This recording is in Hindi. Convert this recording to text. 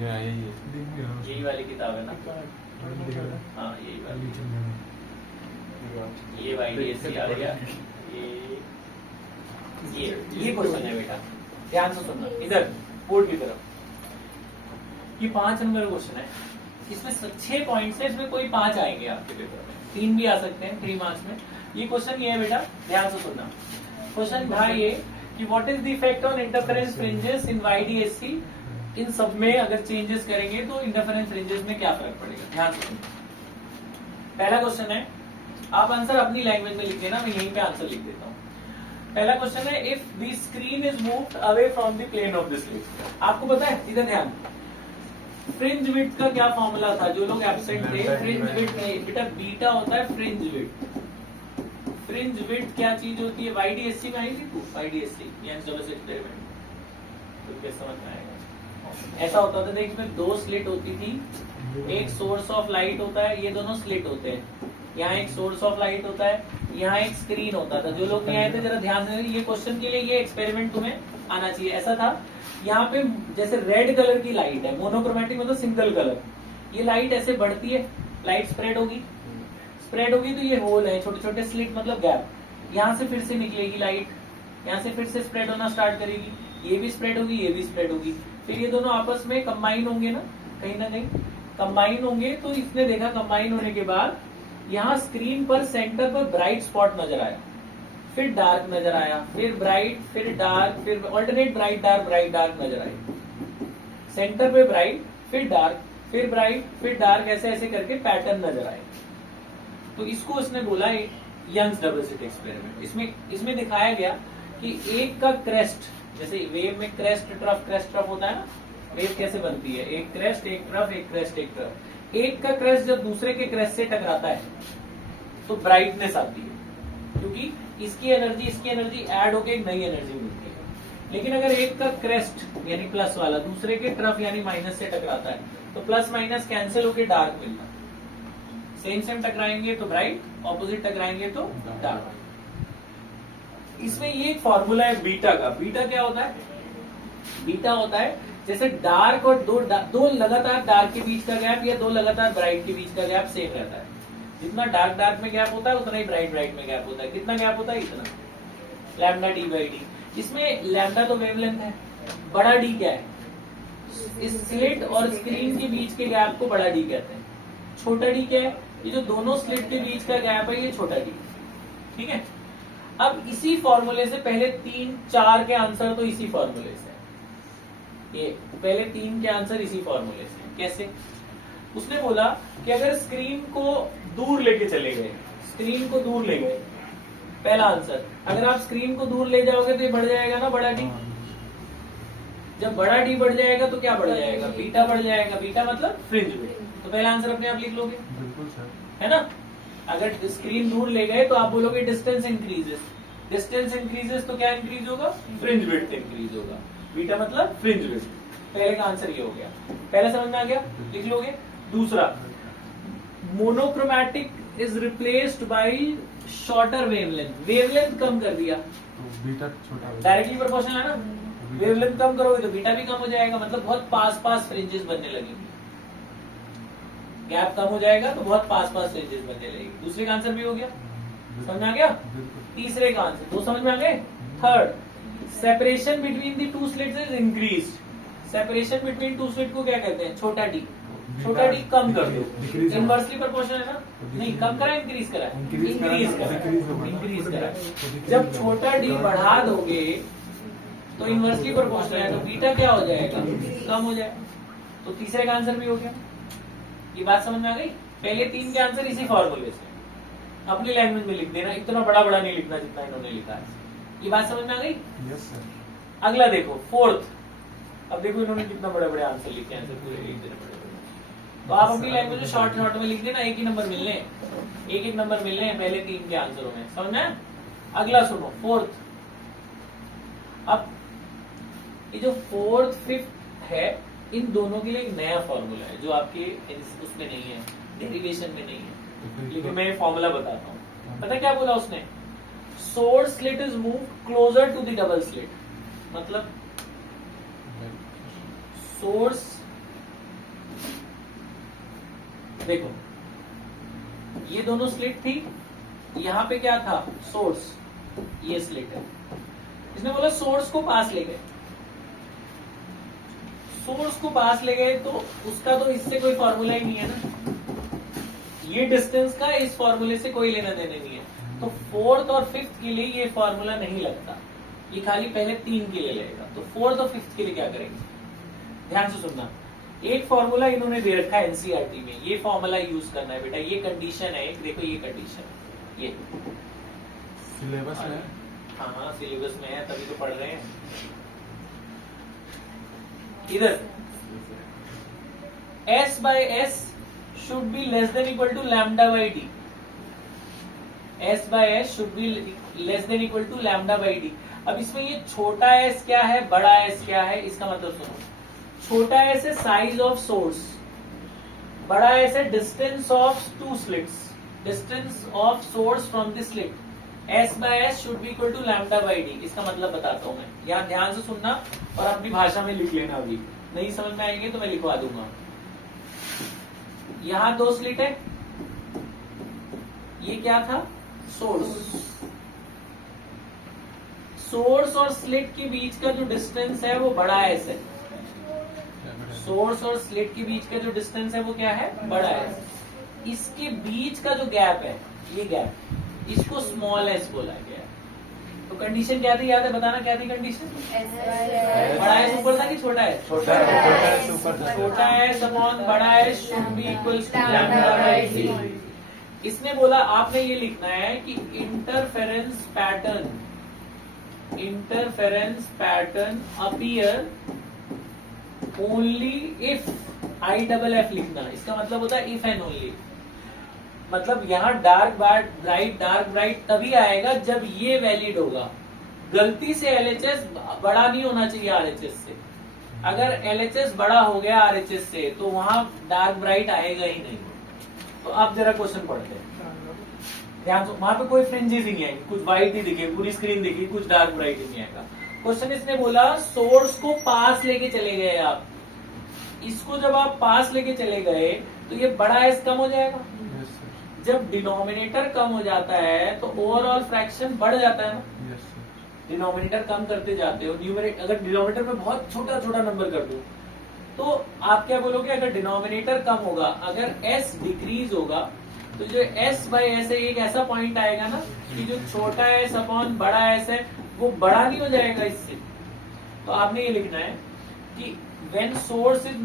यही वाली किताब है ना? हाँ यही वाली, ये YDSC आ गया। ये क्वेश्चन है बेटा, ध्यान से सुनना इधर बोर्ड की तरफ। ये 5 नंबर क्वेश्चन है, इसमें 6 पॉइंट्स है, इसमें कोई 5 आएंगे आपके पेपर में, 3 भी आ सकते हैं 3 मार्क्स में। ये क्वेश्चन ये है बेटा, ध्यान से सुनना। क्वेश्चन था ये कि what is the effect on interference fringes in YDSC, इन सब में अगर चेंजेस करेंगे तो इंटरफेरेंस फ्रिंजेस में क्या फर्क पड़ेगा। ध्यान से सुनना। पहला क्वेश्चन है, आप आंसर अपनी लैंग्वेज में लिख देना, मैं यहीं पे आंसर लिख देता हूँ। पहला क्वेश्चन है, if the screen is moved away from the plane of the slit. आपको पता है, इधर ध्यान, फ्रिंज विड्थ का क्या फॉर्मूला था? जो लोग एब्सेंट थे, फ्रिंज विड्थ नहीं बेटा, बीटा होता है फ्रिंज विड्थ। फ्रिंज विड्थ क्या चीज होती है? YDSC में आई थी तू, YDSC यंग डबल एक्सपेरिमेंट, तो क्या समझ में आएगा। ऐसा होता था, देख इसमें 2 स्लिट होती थी, एक सोर्स ऑफ लाइट होता है, ये दोनों स्लिट होते हैं, यहाँ एक सोर्स ऑफ लाइट होता है, यहाँ एक स्क्रीन होता था। जो लोग नहीं आए थे जरा ध्यान देना, ये क्वेश्चन के लिए ये एक्सपेरिमेंट तुम्हें आना चाहिए। ऐसा था, यहाँ पे जैसे रेड कलर की लाइट है, मोनोक्रोमेटिक मतलब सिंगल कलर, ये लाइट ऐसे बढ़ती है, लाइट स्प्रेड होगी तो ये होल है, छोटे छोटे स्लिट मतलब गैप, यहाँ से फिर से निकलेगी लाइट, यहाँ से फिर से स्प्रेड होना स्टार्ट करेगी, ये भी स्प्रेड होगी, ये भी स्प्रेड होगी, फिर ये दोनों आपस में कंबाइन होंगे ना कहीं कंबाइन होंगे। तो इसने देखा कंबाइन होने के बाद यहाँ स्क्रीन पर सेंटर पर ब्राइट स्पॉट नजर आया, फिर डार्क नजर आया, फिर ब्राइट, फिर डार्क, फिर ऑल्टरनेट ब्राइट डार्क नजर आई। सेंटर पे ब्राइट, फिर डार्क, फिर ब्राइट, फिर डार्क, ऐसे ऐसे करके पैटर्न नजर आए। तो इसको उसने बोला यंग्स डबल स्लिट एक्सपेरिमेंट। इसमें दिखाया गया कि एक का क्रेस्ट, जैसे वेव में क्रेस्ट ट्रफ होता है ना, वेव कैसे बनती है, एक क्रेस्ट एक ट्रफ, एक क्रेस्ट एक ट्रफ। एक का क्रेस्ट जब दूसरे के क्रेस्ट से टकराता है तो ब्राइटनेस आती है, क्योंकि इसकी एनर्जी ऐड होकर एक नई एनर्जी मिलती है। लेकिन अगर एक का क्रेस्ट यानी प्लस वाला दूसरे के ट्रफ यानी माइनस से टकराता है तो प्लस माइनस कैंसिल होकर डार्क मिलता है। सेम टकराएंगे तो ब्राइट, ऑपोजिट टकराएंगे तो डार्क। इसमें ये एक फॉर्मूला है बीटा का। बीटा क्या होता है? बीटा होता है जैसे डार्क और दो लगातार डार्क के बीच का गैप या 2 लगातार ब्राइट के बीच का गैप सेम रहता है। जितना डार्क में गैप होता है उतना ही ब्राइट में गैप होता है। कितना गैप होता है? इतना, लैम्डा डी बाई डी। इसमें लैम्डा तो वेवलेंथ है, बड़ा डी क्या है? इस स्लिट और स्क्रीन के बीच के गैप को बड़ा डी कहते हैं। छोटा डी क्या है? ये जो दोनों स्लिट के बीच का गैप है ये छोटा डी। ठीक है, अब इसी फॉर्मूले से पहले 3-4 के आंसर तो इसी फॉर्मूले से, ये पहले 3 के आंसर इसी फॉर्मूले से। कैसे? उसने बोला कि अगर स्क्रीन को दूर लेके चले गए, स्क्रीन को दूर ले गए, पहला आंसर, अगर आप स्क्रीन को दूर ले जाओगे तो ये बढ़ जाएगा ना बड़ा डी। जब बड़ा डी बढ़ जाएगा तो क्या बढ़ जाएगा? बीटा बढ़ जाएगा। बीटा मतलब फ्रिंज विड्थ। तो पहला आंसर अपने आप लिख लोगे, बिल्कुल सर, है ना। अगर स्क्रीन दूर ले गए तो आप बोलोगे डिस्टेंस इंक्रीजेस। डिस्टेंस इंक्रीजेस तो क्या इंक्रीज होगा? फ्रिंज विड्थ इंक्रीज होगा। बीटा मतलब फ्रिंज विड्थ। पहले का आंसर ये हो गया। पहला समझ में आ गया, लिख लोगे। दूसरा, monochromatic is replaced by shorter wavelength. Wavelength कम कर दिया तो बीटा छोटा हो जाएगा। डायरेक्टली प्रोपोर्शनल है ना। वेवलेंथ कम करोगे तो बीटा भी कम हो जाएगा, मतलब बहुत पास फ्रिंजेस बनने लगेंगे। गैप कम हो जाएगा तो बहुत पास फ्रिंजेस बनने लगेगी। दूसरे का आंसर भी हो गया, समझ में आ गया। तीसरे का आंसर 2 समझ में आ गए। Third, separation between the 2 slits is increased. Separation between 2 slit को क्या कहते हैं? छोटा डी। छोटा डी कम कर दो, इनवर्सली प्रोपोर्शनल है ना। नहीं, कम करा इंक्रीज करा? इंक्रीज करा। जब छोटा डी बढ़ा दोगे तो इनवर्सली प्रोपोर्शनल है, तो बीटा क्या हो जाएगा? कम हो जाएगा। तो तीसरे का आंसर भी हो गया। ये बात समझ में आ गई। पहले 3 के आंसर इसी फॉर्मूले से अपनी लैंग्वेज में लिख देना, इतना बड़ा नहीं लिखना जितना इन्होंने लिखा है। ये बात समझ में आ गई। Yes sir. अगला देखो, फोर्थ। अब देखो इन्होंने कितना बड़े आंसर लिखे हैं, पूरे लिख देने बड़े। तो आप अपनी लैंग्वेज में शॉर्ट में लिख देना, एक ही नंबर मिलने, एक नंबर मिलने पहले 3 के आंसरों में, समझ में। अगला सुनो, फोर्थ। अब ये जो 4th 5th है, इन दोनों के लिए एक नया फॉर्मूला है जो आपके उसमें नहीं है, डेरिवेशन में नहीं है, लेकिन मैं फॉर्मूला बताता हूँ। पता क्या बोला उसने? Source slit is move closer to the double slit. मतलब सोर्स देखो ये दोनों स्लिट थी, यहाँ पे क्या था सोर्स, ये स्लिट है। इसने बोला सोर्स को पास ले गए, सोर्स को पास ले गए तो उसका तो इससे कोई फॉर्मूला ही नहीं है ना, ये डिस्टेंस का इस फॉर्मूले से कोई लेना देना नहीं है, तो फोर्थ और फिफ्थ के लिए ये फॉर्मूला नहीं लगता, ये खाली पहले 3 के लिए लगेगा। तो फोर्थ और फिफ्थ के लिए क्या करेंगे, ध्यान से सुनना, एक फॉर्मूला इन्होंने दे रखा है एनसीईआरटी में, ये फॉर्मूला यूज करना है बेटा, ये कंडीशन है एक, देखो ये कंडीशन, ये सिलेबस में, हाँ हाँ सिलेबस में है तभी तो पढ़ रहे हैं। इधर S by S should be less than equal to lambda by d, S by S should be less than equal to lambda by d। अब इसमें ये छोटा s क्या है, बड़ा s क्या है, इसका मतलब सुनो, छोटा s है साइज ऑफ सोर्स, बड़ा s है distance of two slits, distance of source from the slit, S by S should be equal to lambda by d। इसका मतलब बताता हूं मैं, यहाँ ध्यान से सुनना और अपनी भाषा में लिख लेना, अभी नहीं समझ में आएंगे तो मैं लिखवा दूंगा। यहाँ 2 स्लिट है, ये क्या था सोर्स, सोर्स और स्लिट के बीच का जो डिस्टेंस है वो बड़ा S है, सोर्स और स्लिट के बीच का जो डिस्टेंस है वो क्या है, बड़ा S। इसके बीच का जो गैप है, ये गैप, इसको स्मॉल s बोला गया। तो कंडीशन क्या थी, याद है, बताना क्या थी कंडीशन, बड़ा s ऊपर था कि छोटा है, छोटा है, छोटा s अपॉन बड़ा s should be equal to lambda by d। इसने बोला आपने ये लिखना है कि interference pattern appear only if IFF लिखना, इसका मतलब होता है इफ एंड ओनली, मतलब यहाँ डार्क ब्राइट तभी आएगा जब ये वैलिड होगा। गलती से LHS बड़ा नहीं होना चाहिए RHS से, अगर LHS बड़ा हो गया RHS से तो वहां डार्क ब्राइट आएगा ही नहीं। तो आप जरा क्वेश्चन पढ़ते हैं ध्यान से, वहां पे कोई फ्रिंजेस ही नहीं आएंगे, कुछ व्हाइट ही दिखे, पूरी स्क्रीन दिखी, कुछ डार्क ब्राइट ही नहीं आएगा। क्वेश्चन इसने बोला सोर्स को पास लेके चले गए आप, इसको जब आप पास लेके चले गए तो ये बड़ा S कम हो जाएगा, जब डिनोमिनेटर कम हो जाता है तो ओवरऑल फ्रैक्शन बढ़ जाता है ना, डिनोमिनेटर कम करते जाते हो, न्यूमरेटर अगर डिनोमिनेटर में बहुत छोटा छोटा नंबर कर दो तो आप क्या बोलोगे, अगर डिनोमिनेटर कम होगा, अगर S डिक्रीज होगा तो जो S by S है एक ऐसा पॉइंट आएगा ना कि जो छोटा S अपॉन बड़ा S है वो बड़ा नहीं हो जाएगा इससे। तो आपने ये लिखना है कि व्हेन सोर्स इज